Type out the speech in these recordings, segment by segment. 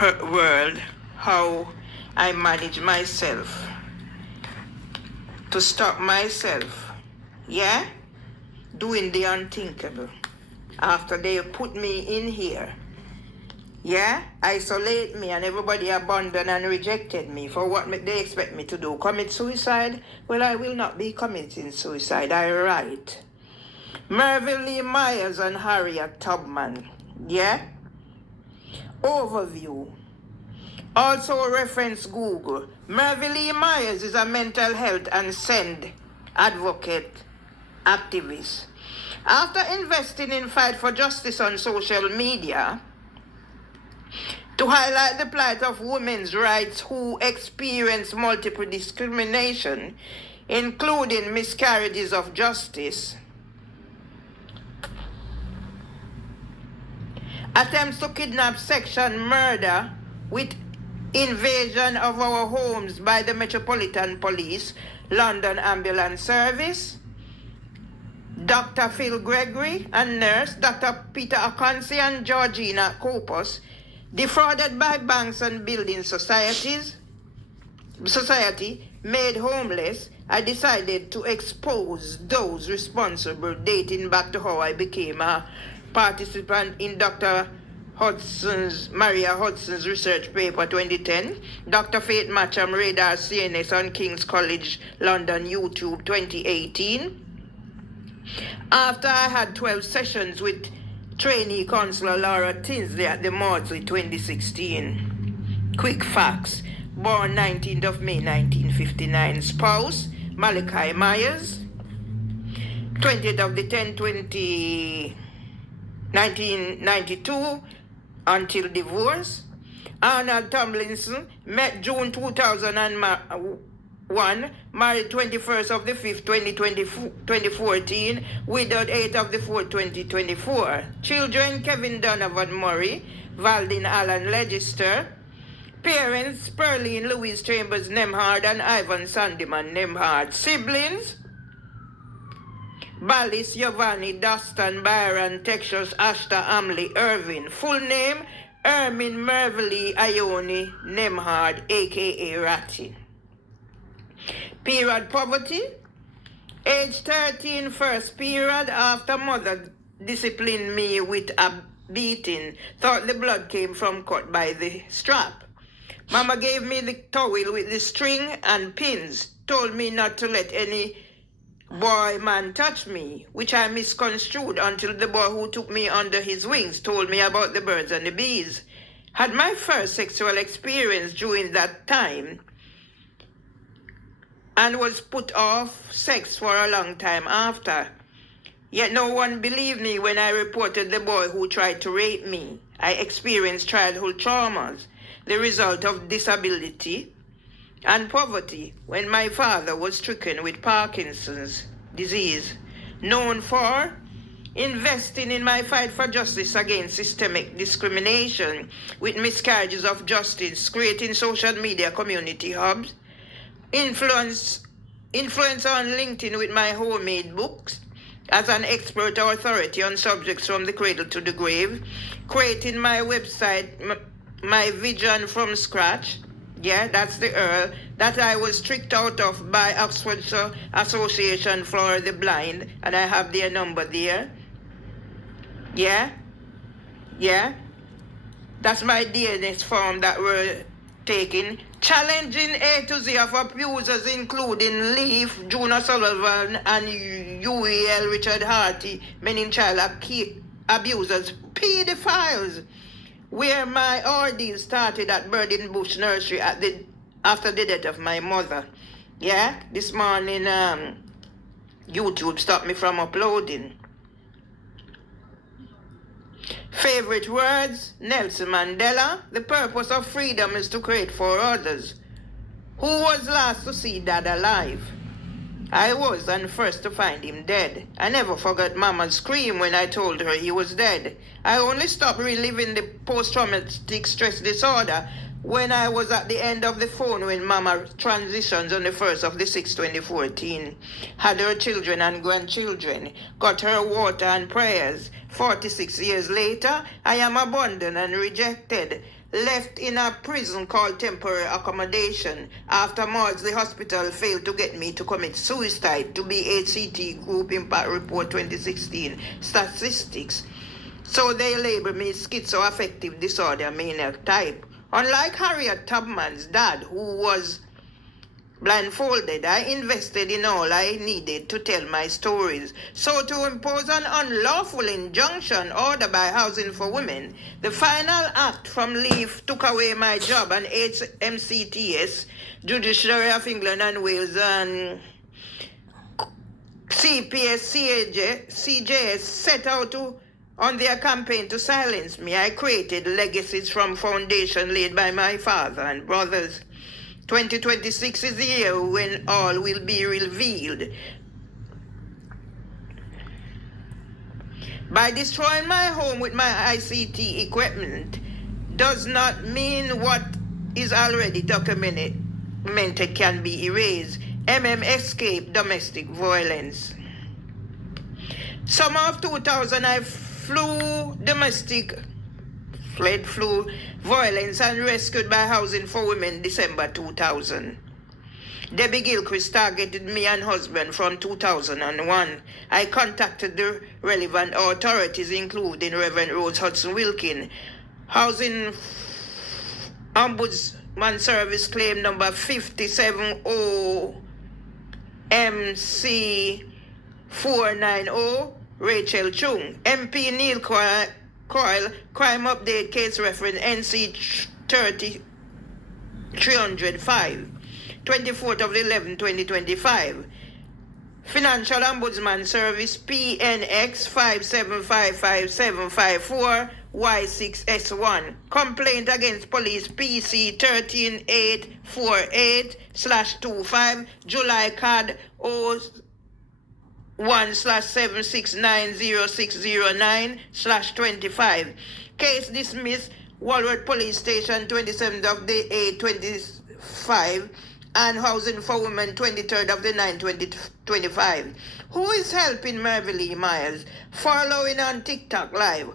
world how I manage myself to stop myself, yeah, doing the unthinkable. After they put me in here, yeah, isolate me and everybody abandoned and rejected me for what they expect me to do. Commit suicide? Well, I will not be committing suicide. I write. Mervyn Lee Myers and Harriet Tubman, yeah? Overview. Also reference Google. Mervyn Lee Myers is a mental health and SEND advocate, activist. After investing in fight for justice on social media, to highlight the plight of women's rights who experience multiple discrimination, including miscarriages of justice, attempts to kidnap, section, murder with invasion of our homes by the Metropolitan Police, London Ambulance Service, Dr. Phil Gregory and nurse Dr. Peter Akansi and Georgina Kopos, defrauded by banks and building society, made homeless. I decided to expose those responsible, dating back to how I became a participant in Dr. Maria Hudson's research paper 2010, Dr. Faith Matcham Radar CNS on King's College London YouTube 2018. After I had 12 sessions with trainee counselor Laura Tinsley at the Maudsley 2016. Quick facts. Born 19th of May 1959. Spouse Malachi Myers. 20th of the 10th 1992 until divorce. Arnold Tomlinson, met June 2001, married 21st of the 5th 2014, widowed 8th of the 4th 2024. Children Kevin Donovan Murray, Valdin Allen Legister. Parents Pearline Louise Chambers Nemhard and Ivan Sandyman Nemhard. Siblings Ballis Giovanni Dustin Byron Texas Ashta Amley Irvin. Full name Ermin Mervily Ione Nemhard aka Ratty. Period poverty. Age 13, first period after mother disciplined me with a beating. Thought the blood came from cut by the strap. Mama gave me the towel with the string and pins. Told me not to let any boy man touch me, which I misconstrued until the boy who took me under his wings told me about the birds and the bees. Had my first sexual experience during that time and was put off sex for a long time after. Yet no one believed me when I reported the boy who tried to rape me. I experienced childhood traumas, the result of disability and poverty when my father was stricken with Parkinson's disease. Known for investing in my fight for justice against systemic discrimination with miscarriages of justice, creating social media community hubs, influence on LinkedIn with my homemade books, as an expert or authority on subjects from the cradle to the grave, creating my website, my vision from scratch. Yeah, that's the Earl that I was tricked out of by Oxfordshire Association for the Blind, and I have their number there. Yeah. That's my DNS form that we're taking. Challenging A to Z of abusers, including Leaf, Juna Sullivan, and UEL Richard Harty, many child abusers, pedophiles. Where my ordeal started at Birding Bush Nursery after the death of my mother. Yeah, this morning YouTube stopped me from uploading. Favorite words, Nelson Mandela. The purpose of freedom is to create for others. Who was last to see Dad alive? I was, and first to find him dead. I never forgot Mama's scream when I told her he was dead. I only stopped reliving the post-traumatic stress disorder when I was at the end of the phone when Mama transitions on the 1st of the 6th, 2014. Had her children and grandchildren. Got her water and prayers. 46 years later, I am abandoned and rejected. left in a prison called temporary accommodation after Maudsley Hospital failed to get me to commit suicide to be ACT Group Impact Report 2016 statistics. So they label me schizoaffective disorder maniac type. Unlike Harriet Tubman's dad, who was blindfolded, I invested in all I needed to tell my stories. So to impose an unlawful injunction order by Housing for Women, the final act from Leaf took away my job, and HMCTS, Judiciary of England and Wales, and CPS, CJS set out on their campaign to silence me. I created legacies from foundation laid by my father and brothers. 2026 is the year when all will be revealed. By destroying my home with my ICT equipment does not mean what is already documented can be erased. Escaped domestic violence. Summer of 2000, I fled violence and rescued by Housing for Women December 2000. Debbie Gilchrist targeted me and husband from 2001. I contacted the relevant authorities, including Reverend Rose Hudson Wilkin. Housing Ombudsman Service claim number 570 MC 490, Rachel Chung. MP Neil Coyle, crime update case reference NC 305, 24th of 11, 2025. Financial Ombudsman Service PNX 5755754 Y6S1. Complaint against police PC 13848/25 July card 1/7690609/25. Case dismissed, Walworth Police Station, 27th of the 8th, 25, and Housing for Women, 23rd of the 9th, 2025. Who is helping Merville Myers? Following on TikTok Live.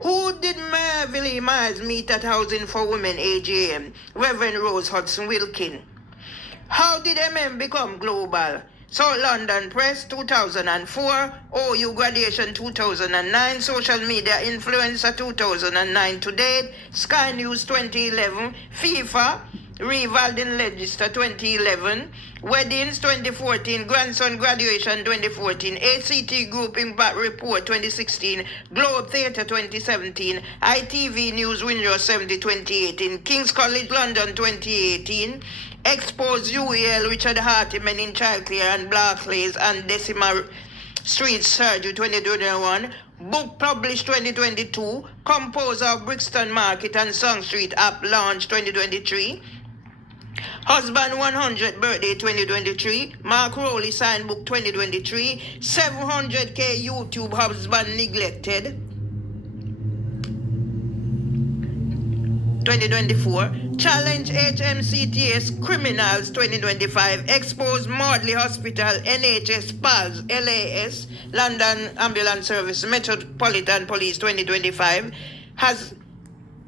Who did Merville Myers meet at Housing for Women AGM? Reverend Rose Hudson Wilkin. How did become global? South London Press 2004, OU Graduation 2009, Social Media Influencer 2009 to date, Sky News 2011, FIFA, Revaldin Register 2011, Weddings 2014, Grandson Graduation 2014, ACT Group Impact Report 2016, Globe Theatre 2017, ITV News Windows 70 2018, King's College London 2018, Expose UEL Richard Hartiman in Childcare and Blacklays and Decimal Street Surgery 2021, book published 2022, composer of Brixton Market and Song Street app launch 2023, husband 100th birthday 2023, Mark Rowley signed book 2023, 700k YouTube husband neglected 2024, challenge HMCTS criminals 2025, expose Maudsley Hospital, NHS PALS, LAS, London Ambulance Service, Metropolitan Police 2025. Has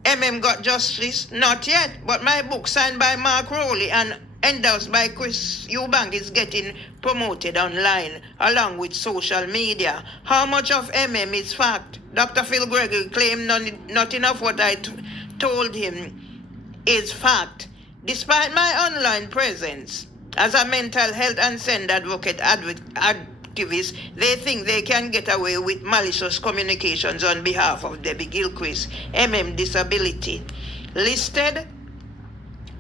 got justice? Not yet, but my book signed by Mark Rowley and endorsed by Chris Eubank is getting promoted online along with social media. How much of is fact? Dr. Phil Gregory claimed not enough what I told him is fact. Despite my online presence as a mental health and send activist, they think they can get away with malicious communications on behalf of Debbie Gilchrist. Disability listed: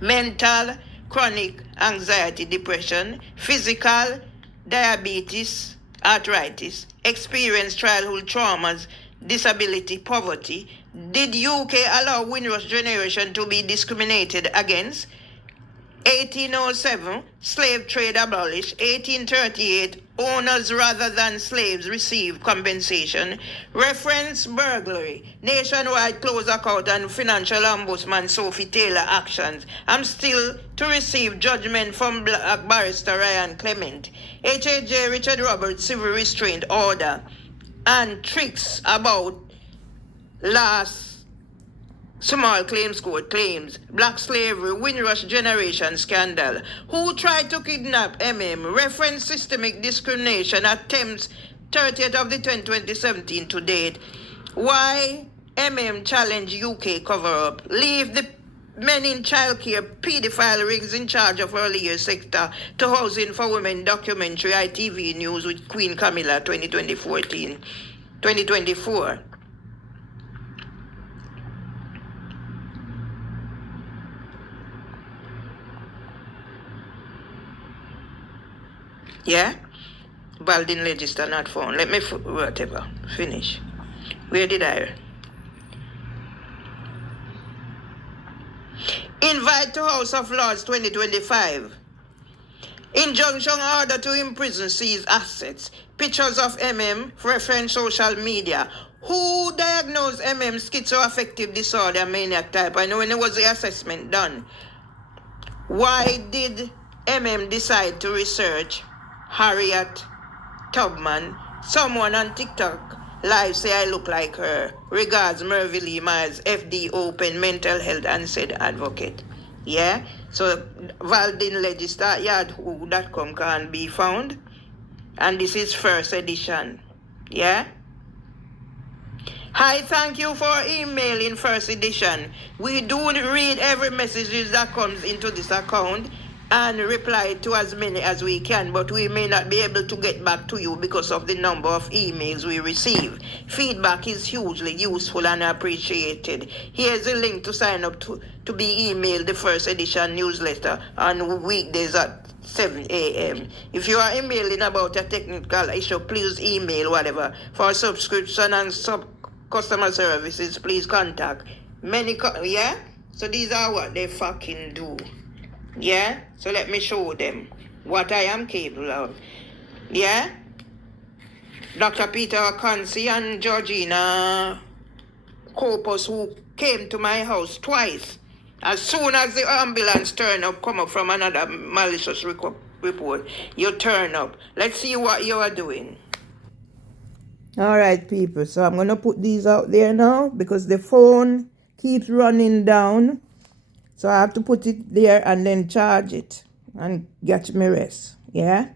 mental, chronic anxiety, depression, physical, diabetes, arthritis, experience childhood traumas, disability, poverty. Did UK allow Windrush generation to be discriminated against? 1807, slave trade abolished. 1838, owners rather than slaves receive compensation. Reference burglary. Nationwide close account and financial ombudsman Sophie Taylor actions. I'm still to receive judgment from Black barrister Ryan Clement. HAJ Richard Roberts civil restraint order. And tricks about last Small Claims Court claims Black Slavery Windrush Generation Scandal. Who tried to kidnap reference systemic discrimination attempts 30th of the 2017 to date. Why challenge UK cover-up. Leave the men in childcare pedophile rings in charge of early years sector to Housing for Women documentary ITV News with Queen Camilla 2024. Yeah? Balding register not found. Let me whatever. Finish. Where did I? Invite to House of Lords 2025. Injunction order to imprison seize assets. Pictures of reference social media. Who diagnosed schizoaffective disorder maniac type? I know when it was the assessment done. Why did decide to research Harriet Tubman? Someone on TikTok live say I look like her. Regards, Mervyn Lee Miles, FD Open Mental Health and said advocate. Yeah? So Valdin Register, yahoo.com can be found. And this is first edition. Yeah? Hi, thank you for emailing first edition. We do read every message that comes into this account and reply to as many as we can, but we may not be able to get back to you because of the number of emails we receive. Feedback is hugely useful and appreciated. Here's a link to sign up to be emailed the first edition newsletter on weekdays at 7 a.m. If you are emailing about a technical issue, please email whatever. For subscription and customer services, please contact yeah? So these are what they fucking do. Yeah? So let me show them what I am capable of. Yeah? Dr. Peter Akansi and Georgina Corpus, who came to my house twice. As soon as the ambulance turned up, come up from another malicious report, you turn up. Let's see what you are doing. All right, people. So I'm going to put these out there now because the phone keeps running down. So I have to put it there and then charge it and get me rest. Yeah?